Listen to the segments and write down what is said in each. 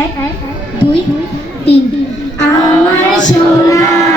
এক দুই তিন। আমার সোনা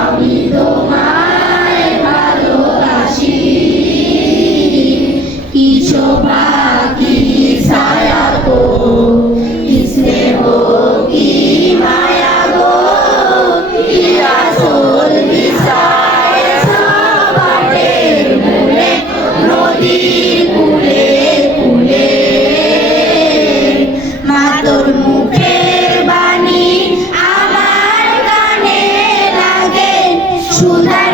আমি তোমার mudar é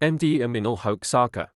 Md. Aminal Hoke Saka